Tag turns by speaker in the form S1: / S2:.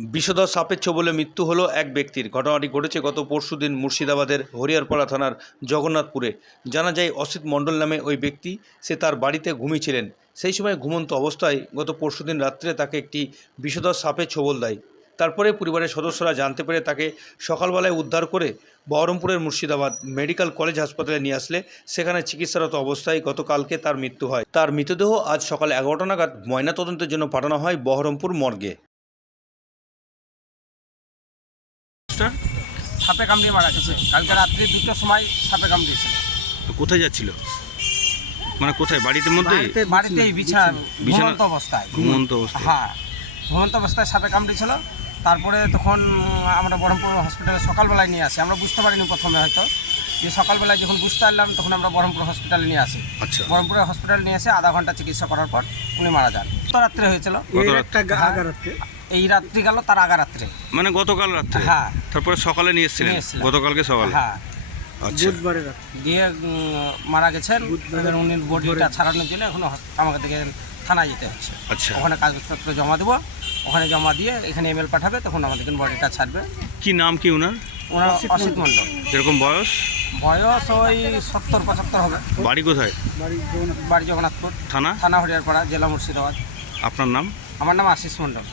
S1: বিষধর সাপের ছোবলে মৃত্যু হলো এক ব্যক্তির। ঘটনাটি ঘটেছে গত পরশুদিন মুর্শিদাবাদের হরিয়ারপাড়া থানার জগন্নাথপুরে। জানা যায়, অসিত মণ্ডল নামে ওই ব্যক্তি, সে তার বাড়িতে ঘুমিয়েছিলেন। সেই সময় ঘুমন্ত অবস্থায় গত পরশুদিন রাত্রে তাকে একটি বিষধর সাপে ছোবল দেয়। তারপরে পরিবারের সদস্যরা জানতে পেরে তাকে সকালবেলায় উদ্ধার করে বহরমপুরের মুর্শিদাবাদ মেডিকেল কলেজ হাসপাতালে নিয়ে আসলে। সেখানে চিকিৎসারত অবস্থায় গতকালকে তার মৃত্যু হয়। তার মৃতদেহ আজ সকাল এগারোটা নাগাদ ময়নাতদন্তের জন্য পাঠানো হয় বহরমপুর মর্গে।
S2: সাপে কামড়িয়ে মারা গেছে। কালকে রাত্রি দুটোর সময় সাপে কামড়িয়েছিল
S1: কোথায় যাচ্ছিল? মানে কোথায় বাড়িতে মধ্যে?
S2: বাড়িতেই বিছানা
S1: বিছানা-
S2: ঘুমন্ত অবস্থায়।
S1: ঘুমন্ত অবস্থায়।
S2: হ্যাঁ ঘুমন্ত অবস্থায় সাপে কামড়িয়েছিল তারপরে তখন আমরা বহরমপুর হসপিটালে সকালবেলায় নিয়ে আসি। আমরা বুঝতে পারিনি প্রথমে হয়তো। যে সকালবেলায় যখন বুঝতে পারলাম তখন আমরা বহরমপুর হসপিটালে নিয়ে আসি।
S1: আচ্ছা।
S2: বহরমপুরের হসপিটালে নিয়ে এসে আধা ঘণ্টা চিকিৎসা করার পর উনি মারা যান। গত রাত্রে হয়েছিল হ্যাঁ। এই রাত্রি গেল তার আগা রাত্রে।
S1: মানে গতকাল রাত্রে?
S2: হ্যাঁ।
S1: তারপরে সকালে নিয়ে এসেছিলেন?
S2: নিয়ে।
S1: গতকালকে সকালে?
S2: হ্যাঁ।
S1: আচ্ছা।
S2: দিয়ে মারা গেছেন। এবার উনি বডিটা ছাড়ানোর জন্য এখন আমাকে থেকে থানায় যেতে হচ্ছে।
S1: আচ্ছা।
S2: ওখানে কাগজপত্র জমা দেবো। ওখানে জমা দিয়ে এখানে ইমেল পাঠাবে তখন আমাদেরকে বডিটা ছাড়বে।
S1: কি নাম কি ওনার
S2: ওনার অসিত মণ্ডল।
S1: এরকম বয়স?
S2: বয়স ওই সত্তর পঁচাত্তর হবে।
S1: বাড়ি কোথায়?
S2: বাড়ি জগন্নাথপুর।
S1: থানা?
S2: থানা হরিয়ারপাড়া জেলা মুর্শিদাবাদ।
S1: আপনার নাম?
S2: আমার নাম আশিস মণ্ডল।